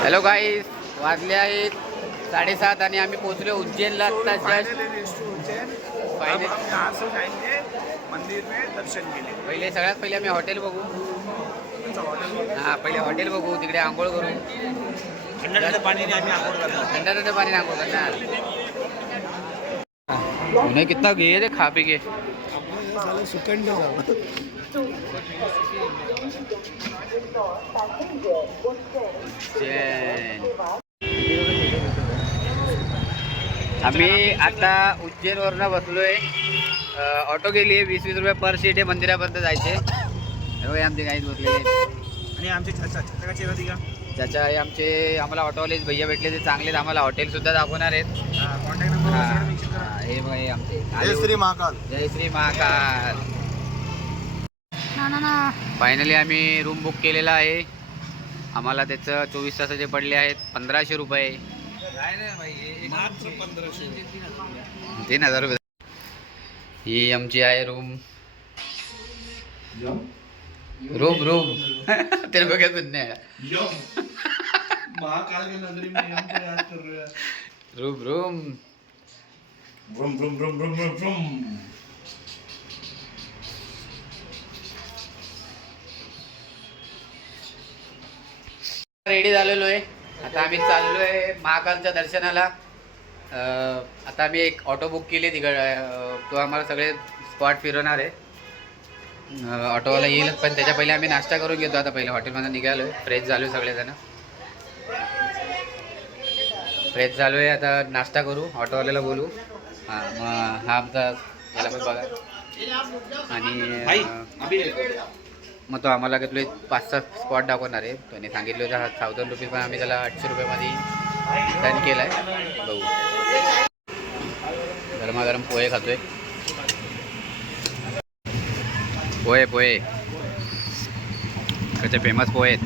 Hello गाईस, वाजले आहेत 7:30 आणि आम्ही पोहोचलो उज्जैनला आता जस्ट फायनल। मंदिर में दर्शन केले। पहिले सगळ्यात पहिले आम्ही हॉटेल बघू। हां, पहिले हॉटेल बघू, तिकडे आंघोळ करू। थंड पाणीने आम्ही आंघोळ करणार। थंड पाणी आंघोळ करणार। उन्हें कितना घे रे खा पी के सुकंड आम्ही आता उज्जैनवरनं बसलोय। ऑटो गेली आहे, 20-20 रुपये पर सीट आहे मंदिरापर्यंत जायचे। आमचे गाईच बसलेले आणि आमचे ज्याच्या आहे आमचे आम्हाला ऑटोवालेच भैया भेटले, ते चांगलेच आम्हाला हॉटेल सुद्धा दाखवणार आहेत। कॉन्टॅक्ट नंबर हे बघा, हे आमचे जय श्री महाकाल। जय श्री महाकाल। फायनली आम्ही रूम बुक केलेला आहे। आम्हाला त्याचं 24 तासाचे पडले आहेत 1500 रुपये। 3,000 रुपये। ही आमची आहे रूम। तेरे को क्या सुनने है? महाकाल की नगरी में हम तो याद कर रहे हैं। रूम ब्रुम ब्रुम ब्रुम ब्रुम ब्रुम ब्रुम। रेडी झालेलो आहे। आता आम्ही चाललोय महाकालच्या दर्शनाला। आता आम्ही एक ऑटो बुक केली तिकडे, तो आम्हाला सगळे स्पॉट फिरवणार आहे। ऑटोवाला येईलच, पण त्याच्या पहिले आम्ही नाश्ता करून घेतो। आता पहिले हॉटेलमध्ये निघालो आहे, फ्रेश झालो आहे सगळेजण। फ्रेश झालो आहे, आता नाश्ता करू, ऑटोवाल्याला बोलू। हां, मग हा आमचा याला पण बघा। आणि मग तो आम्हाला घेतलो 5-6 स्पॉट दाखवणार आहे। त्याने सांगितलं होतं 1000 रुपये, पण आम्ही त्याला 800 रुपयामध्ये डन केला आहे। बघू, गरमागरम पोहे खातोय। पोहे कसे फेमस पोहे आहेत।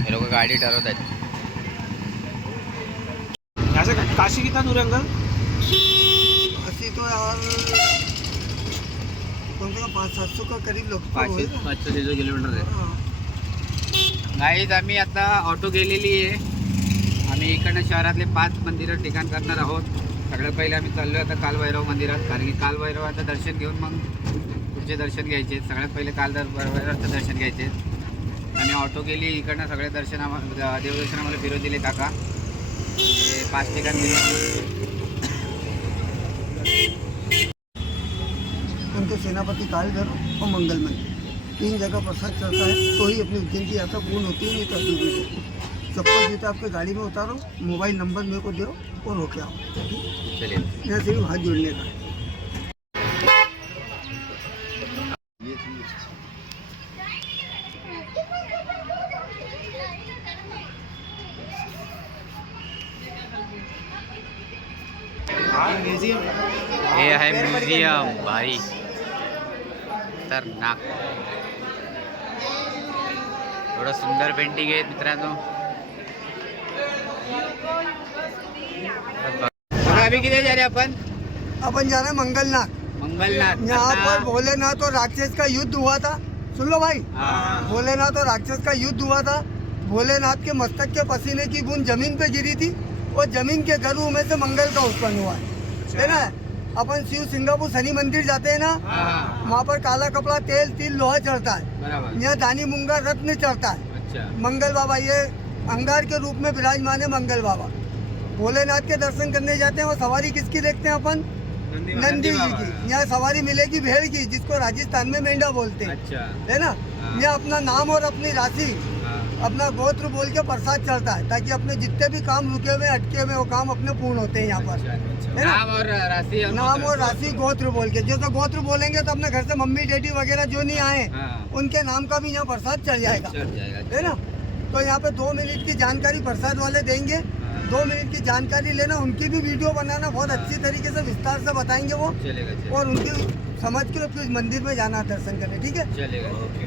हे लोक गाडी ठरवत आहेत। काशी कितना दूर है अंकल? काशी तो यार कम से कम 500-700 का करीब लोग 500 किलोमीटर आहे। गाईज, आम्ही आता ऑटो गेलेली आहे। आम्ही इकडनं शहरातले 5 मंदिरं ठिकाण करणार आहोत। सगळ्यात पहिले आम्ही चाललो आता कालभैरव मंदिरात, कारण की कालभैरवाचं दर्शन घेऊन मग पुढचे दर्शन घ्यायचे। सगळ्यात पहिले कालभैरवाचं दर्शन घ्यायचे। आम्ही ऑटो गेली, इकडनं सगळे दर्शन देवदर्शन आम्हाला फिरवून दिले काका। 5 ठिकाण उनके सेनापति कालभैरव और मंगल मंदिर 3 जगह प्रसाद चलता है, तो ही अपनी उज्जैन की यात्रा पूर्ण होती है। नहीं तो अभी भी चप्पल जूते आपके गाड़ी में उतारो, मोबाइल नंबर मेरे को दो और होके आओ। चलिए, मेरा सिर्फ हाथ जोड़ने का है। हे आहे म्युझियम भारी खतरनाक। थोडं सुंदर पेंटिंग आहे मित्रांनो। अभी किधर जा रहे हैं अपन जा रहे हैं मंगलनाथ। मंगलनाथ। यहाँ पर भोलेनाथ और राक्षस का युद्ध हुआ था। सुन लो भाई, भोलेनाथ और राक्षस का युद्ध हुआ था। भोलेनाथ के मस्तक के पसीने की बूंद जमीन पे गिरी थी और जमीन के गर्भ में से मंगल का उत्पन्न हुआ है ना। अपन शिव सिंगापुर शनि मंदिर जाते हैं ना, वहाँ पर काला कपड़ा, तेल, तिल, लोहा चढ़ता है। यहाँ दानी मूंगा रत्न चढ़ता है। अच्छा। मंगल बाबा ये अंगार के रूप में विराजमान है। मंगल बाबा भोलेनाथ के दर्शन करने जाते हैं। वो सवारी किसकी देखते हैं अपन? नंदी जी की। यहाँ सवारी मिलेगी भेड़ की, जिसको राजस्थान में मेंढा बोलते हैं। अच्छा। है ना। यहाँ अपना नाम और अपनी राशि, अपना गोत्र बोल के प्रसाद चलता है, ताकि अपने जितने भी काम रुके हुए अटके हुए वो काम अपने पूर्ण होते हैं यहाँ पर। है ना। नाम और राशि गोत्र बोल के, जैसे गोत्र बोलेंगे तो अपने घर से मम्मी डैडी वगैरह जो नहीं आए उनके नाम का भी यहाँ प्रसाद चल जाएगा। है ना। तो यहाँ पे 2 मिनट की जानकारी प्रसाद वाले देंगे। 2 मिनट की जानकारी लेना, उनकी भी वीडियो बनाना, बहुत अच्छी तरीके से विस्तार से बताएंगे वो। और उनकी समझ के फिर मंदिर में जाना दर्शन करने। ठीक है।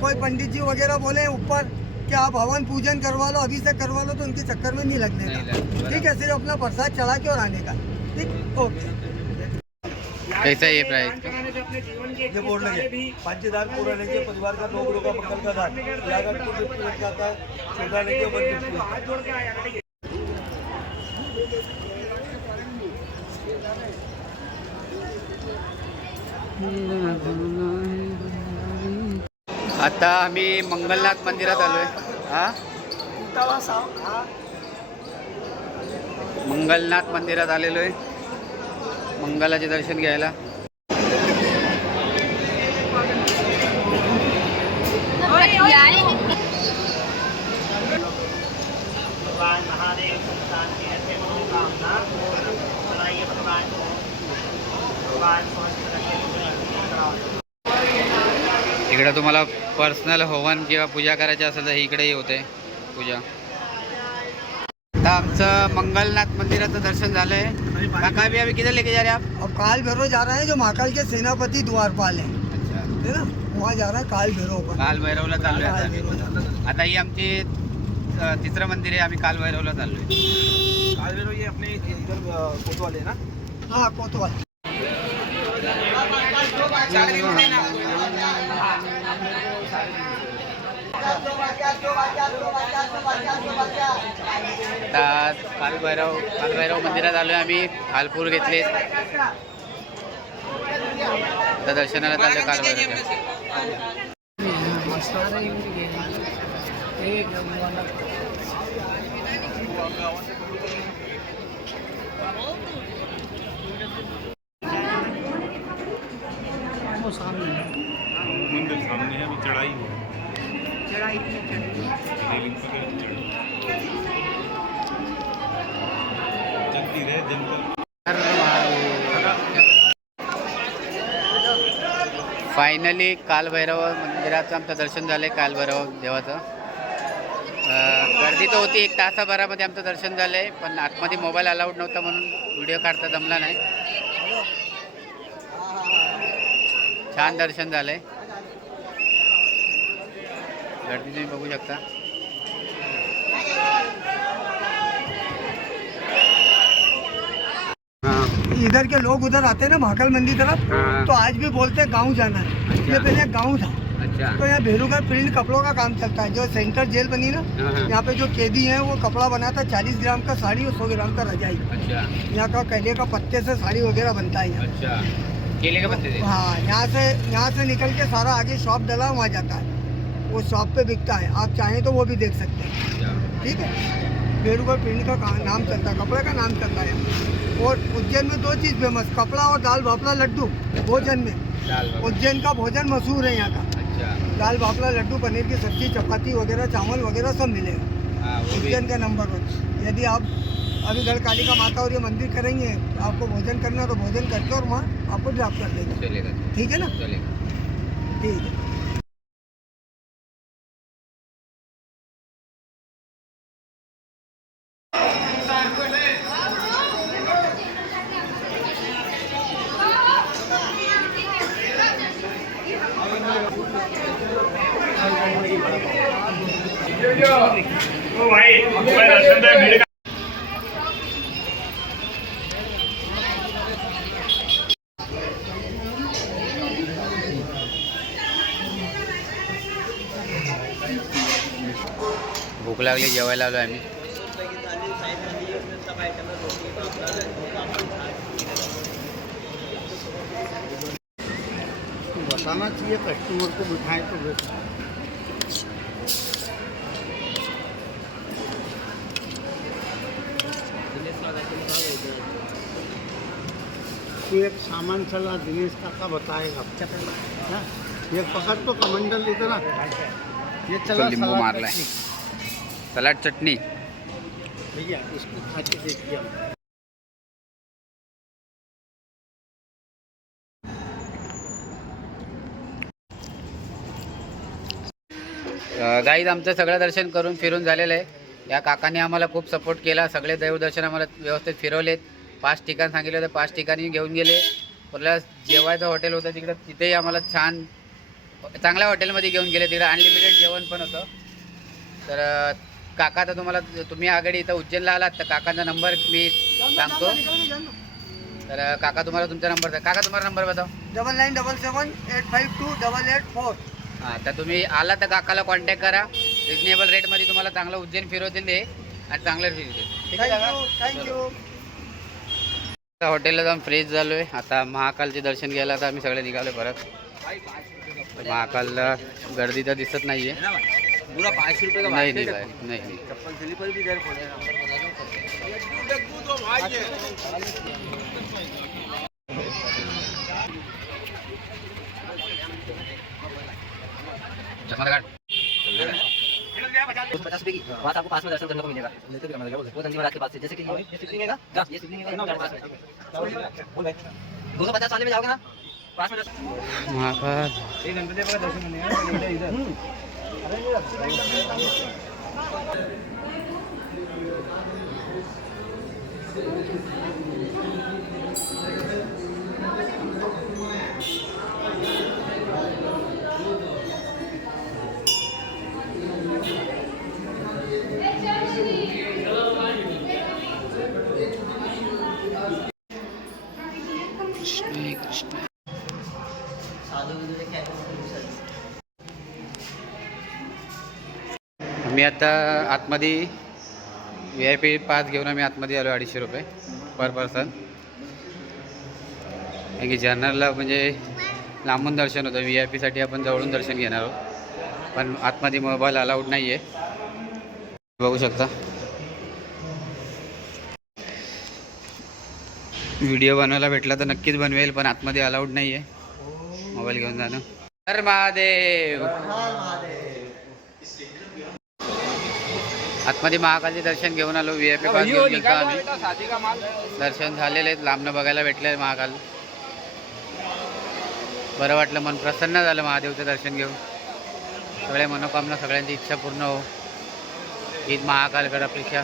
कोई पंडित जी वगैरह बोले ऊपर कि आप हवन पूजन करवा लो, अभी से करवा लो, तो उनके चक्कर में नहीं लगने का। ठीक है। सिर्फ अपना प्रसाद चढ़ा के और आने का। ठीक। ओके। कैसा ये प्राइस? ये बोर्ड लगे 5 दान पूरा लेंगे, परिवार का 2 किलो का मंगल का दान, अगर 250 का आता है, छोटा लेंगे 150। आता आम्ही मंगलनाथ मंदिरात आलोय. हा, मंगलनाथ मंदिरात आलेलो आहे मंगलाचे दर्शन घ्यायला. इकडे तुम्हाला पर्सनल हवन किंवा पूजा करायची असेल तर इकडे होते पूजा. आता आमचं मंगलनाथ मंदिराचं दर्शन झालंय. काका भी अभी किधर लेके जा रहे हैं आप? अब काल भैरव जा रहे हैं, जो महाकाल के सेनापति द्वारपाल है ना, वहाँ जा रहा है काल भैरव पर. काल भैरवला चाललोय आता ही आमची तिसरं मंदिर आहे. आम्ही काल भैरवला चाललोय. काल भैरव ये अपने इधर कोतवाल है ना? हाँ कोतवाल. आता कालभैरव मंदिरात आलोय आम्ही. हालपूर घेतले. आता दर्शनाला चाललोय कालभैरव. मंदिर सामने है, अभी चढ़ाई है, रेलिंग पे चलती रहे जंगल. फायनली कालभैरव मंदिराचं आमचं दर्शन झालंय. कालभैरव देवाचं गर्दी तर होती. 1 तासाभरामध्ये आमचं दर्शन झालंय, पण आतमध्ये मोबाईल अलाउड नव्हता म्हणून व्हिडिओ काढता जमला नाही. छान दर्शन झालंय. गर्दी तुम्ही बघू शकता. इधर के लोग उधर आते हैं ना महाकाल मंदिर तरफ, हाँ। तो आज भी बोलते हैं गांव जाना है. अच्छा। ये पहले गांव था. अच्छा. तो यहाँ भेरू का प्रिंट कपड़ों का काम चलता है. जो सेंटर जेल बनी ना, हाँ। यहाँ पे जो कैदी हैं वो कपड़ा बनाता है. 40 ग्राम का साड़ी और 100 ग्राम का रजाई. अच्छा. यहाँ का केले का पत्ते से साड़ी वगैरह बनता है यहाँ. अच्छा. केले के पत्ते थे. हाँ, यहाँ से निकल के सारा आगे शॉप डला वहाँ जाता है. वो शॉप पे बिकता है. आप चाहें तो वो भी देख सकते हैं. अच्छा. ठीक है. भेरू का प्रिंट का नाम चलता है, कपड़े का नाम चलता है. और उज्जैन में 2 चीज़ फेमस, कपड़ा और दाल भापड़ा लड्डू. भोजन में दाल भात. उज्जैन का भोजन मशहूर है यहाँ का. अच्छा. दाल भापड़ा लड्डू, पनीर की सब्जी, चपाती वगैरह, चावल वगैरह सब मिलेगा. हाँ, वो भी. उज्जैन का नंबर 1. यदि आप अभी गढ़ कालिका माता और ये मंदिर करेंगे, आपको भोजन करना है तो भोजन करके और वहाँ आपको ड्रॉप कर देंगे. चलेगा. ठीक है ना? चलेगा. ठीक है. भूक लागली, जेवायला आलो आम्ही. बताना चाहिए कस्टमर को, बिठाएं तो बेटा. तू एक सामान चला, दिनेश काका बताएगा. हाँ? ये पकड़ तो कमंडल इतना, ये चला लिंबू सलाद मारलाय. चटनी. सलाड चटणी. भैया इसको खा के देखिए हम. गाईज आमचं सगळं दर्शन करून फिरून झालेलं आहे. या काकाने आम्हाला खूप सपोर्ट केला. सगळे देवदर्शन आम्हाला व्यवस्थित फिरवलेत. 5 ठिकाण सांगितले होते, 5 ठिकाणी घेऊन गेले. प्लस जेवायचं हॉटेल होतं तिकडं, तिथेही आम्हाला चांगल्या हॉटेलमध्ये घेऊन गेले. तिकडे अनलिमिटेड जेवण पण होतं. तर काका, तर तुम्ही आघाडी इथं उज्जैनला आलात तर काकांचा नंबर मी सांगतो. तर काका तुम्हाला तुमचा नंबर द्या. काका तुम्हाला नंबर बताओ. 9977852884. हां, तर तुम्ही आला तर काकाला कॉन्टॅक्ट करा. रिजनेबल रेटमध्ये तुम्हाला चांगलं उज्जैन फिरवतील ते आणि चांगलं फिरवतील. ठीक आहे काका? थँक्यू. हॉटेलला जाऊन फ्रेश झालो आहे. आता महाकालचे दर्शन घ्यायला आता आम्ही सगळे निघालो परत. महाकालला गर्दी तर दिसत नाही आहे. पूरा 500 रुपये का नाही नाही भाई, नाही नाही. चप्पल स्लीपर भी इधर खोले चश्मा काढ. 50 रुपए की बात आपको पास में दर्शन करने को मिलेगा वो धनजी महाराज के पास से जैसे कि ये शिवलिंग है ना ये शिवलिंग है ना पास में 250 वाले में जाओगे ना पास में दर्शन महाकाल ये गणपति बाबा दर्शन करने इधर मी आता आतमध्ये VIP पास घेऊन आम्ही आतमध्ये आलो 250 रुपये पर पर्सन. कारण की जनरलला म्हणजे लांबून दर्शन होतं. VIP साठी आपण जवळून दर्शन घेणार आहोत. पण आतमध्ये मोबाईल अलाउड नाही आहे. बघू शकता. व्हिडिओ बनवायला भेटला तर नक्कीच बनवेल, पण आतमध्ये अलाउड नाही आहे मोबाईल घेऊन जाणं. हर महादेव. आतमध्ये महाकालचे दर्शन घेऊन आलो. VIP पास घेऊन गेलो आम्ही. दर्शन झालेले आहेत. लांबनं बघायला भेटले महाकाल. बरं वाटलं, मन प्रसन्न झालं महादेवचं दर्शन घेऊन. सगळ्या मनोकामना, सगळ्यांची इच्छा पूर्ण हो. ईद महाकालकडे अपेक्षा.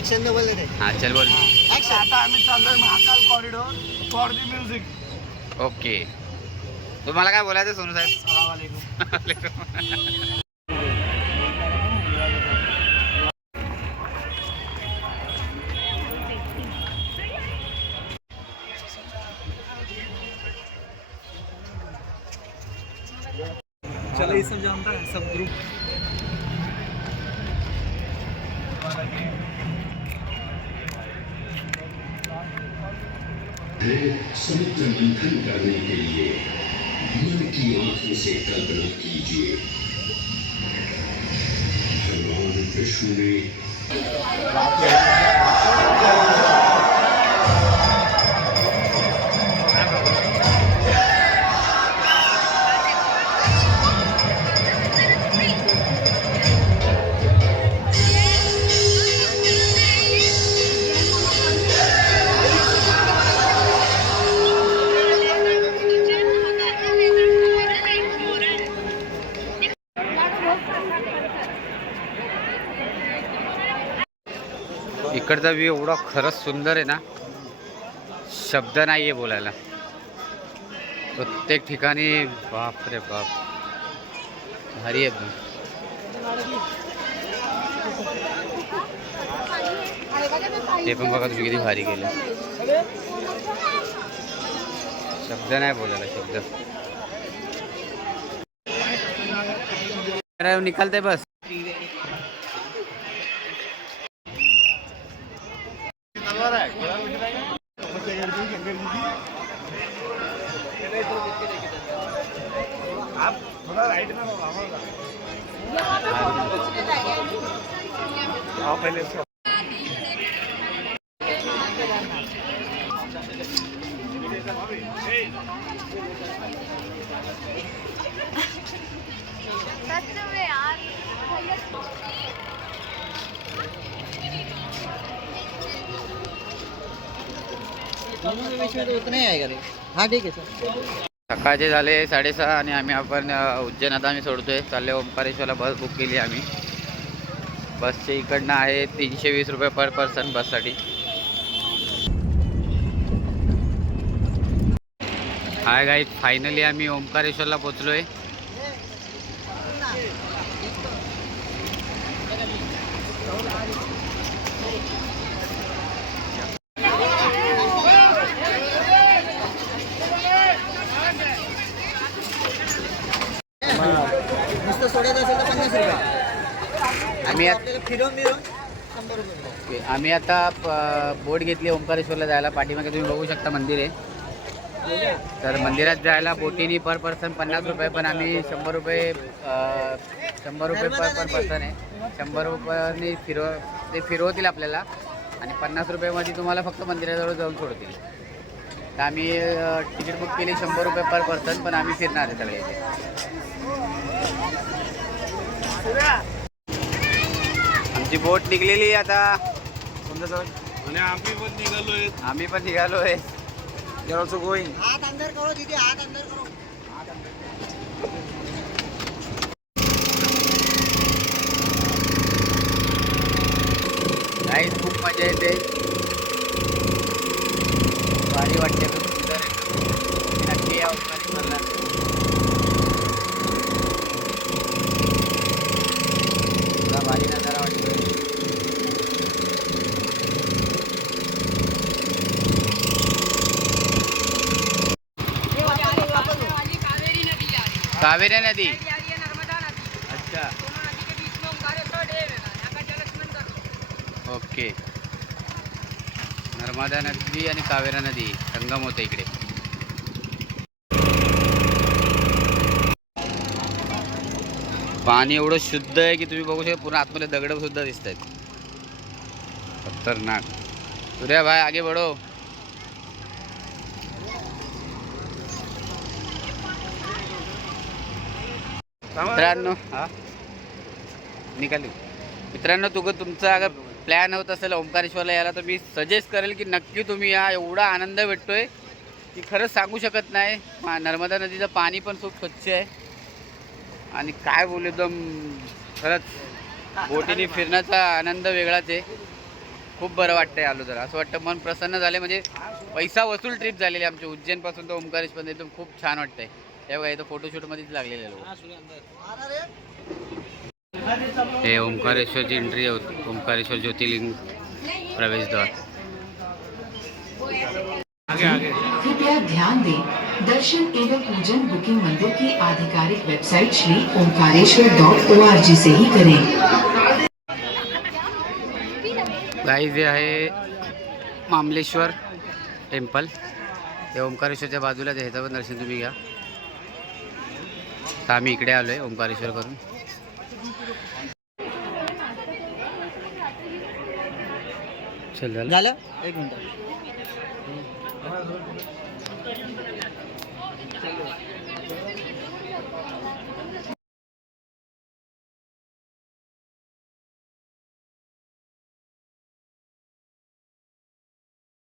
ऍक्शन डबल आहे. हां चल बोल. आता आम्ही चाललोय Mahakal corridor for the music. Okay, तुम्हाला काय बोलायचं सोनू साहेब? चलो ये सब जानता है सब ग्रुप. समुद्र मंथन करने के लिए मन की आंखों से कल्पना कीजिए. भगवान विष्णु ने इकडचा व्ह्यू एवढा खरंच सुंदर आहे ना, शब्द नाही आहे बोलायला. प्रत्येक ठिकाणी बाप रे बाप भारी आहे. ते पण बघा तुम्ही किती भारी केलं. शब्द नाही बोलायला, शब्द निकालते बस. आप थोड़ा राइट में आओ पहले से. उतना ही आएगा रे. हाँ ठीक है सर. सकाळचे झाले 6:30 आणि आपण उज्जैन आता आम्ही सोडतोय. चालले ओंकारेश्वरला बस बुक केली आम्ही. बसचे इकडनं आहे 320 रुपये पर पर्सन बससाठी. हाय गाईज, फायनली आम्ही ओंकारेश्वरला पोचलोय. नुसतं सोडायचं असेल तर 50 रुपये. आम्ही फिरवून 100 रुपये. आम्ही आता बोट घेतली ओंकारेश्वरला जायला. पाठीमागे तुम्ही बघू शकता मंदिर आहे. तर मंदिरात जायला बोटीनी पर पर्सन 50 रुपये, पण आम्ही 100 रुपये पर पर्सन आहे. 100 रुपयांनी ते फिरवतील आपल्याला आणि 50 रुपयामध्ये तुम्हाला फक्त मंदिराजवळ जाऊन सोडतील. तर आम्ही तिकीट बुक केली 100 रुपये पर पर्सन, पण आम्ही फिरणार आहे सगळे इथे. आमची बोट निघलेली आता. आम्ही पण निघालोय. हाथ अंदर करो दीदी, हाथ अंदर करो. गाईज खूप मजा येते. भारी वाटते. सुंदर नक्की या ओंकारेश्वरला. तुला भारी नजारा वाटतोय. कावेरी नदी. अच्छा, ओके. नर्मदा नदी आणि कावेरी नदी संगम होते इकडे. पाणी एवढं शुद्ध आहे की तुम्ही बघू शकता. पूर्ण आतमध्ये दगड सुद्धा दिसत आहेत. खतरनाक. सूर्या भाई आगे बढो. मित्रांनो, हा निघाली. मित्रांनो, तुमचा अगर प्लॅन होत असेल ओंकारेश्वरला यायला तर मी सजेस्ट करेल की नक्की तुम्ही या. एवढा आनंद भेटतोय की खरंच सांगू शकत नाही. नर्मदा नदीचं पाणी पण खूप स्वच्छ आहे आणि काय बोलू, एकदम खरंच बोटीने फिरण्याचा आनंद वेगळाच आहे. खूप बरं वाटतंय. आलो जरा असं वाटतं मन प्रसन्न झाले. म्हणजे पैसा वसूल ट्रिप झालेली आमची उज्जैनपासून तर ओंकारेश्वर. एकदम खूप छान वाटतंय. हे बघा, इथं फोटोशूटमध्येच लागलेले लोक. हे ओंकारेश्वरची एंट्री आहे. ओंकारेश्वर ज्योतिर्लिंग प्रवेशद्वार. कृपया ध्यान दें, दर्शन एवं पूजन बुकिंग मंदिर की आधिकारिक वेबसाइट श्री ओंकारेश्वर.org से ही करें. गाईज हे आहे मामलेश्वर टेम्पल. ते ओंकारेश्वरच्या बाजूला ह्याचं पण दर्शन तुम्ही घ्या. तर आम्ही इकडे आलो आहे ओंकारेश्वर करून. चल झालं. 1 मिनिट.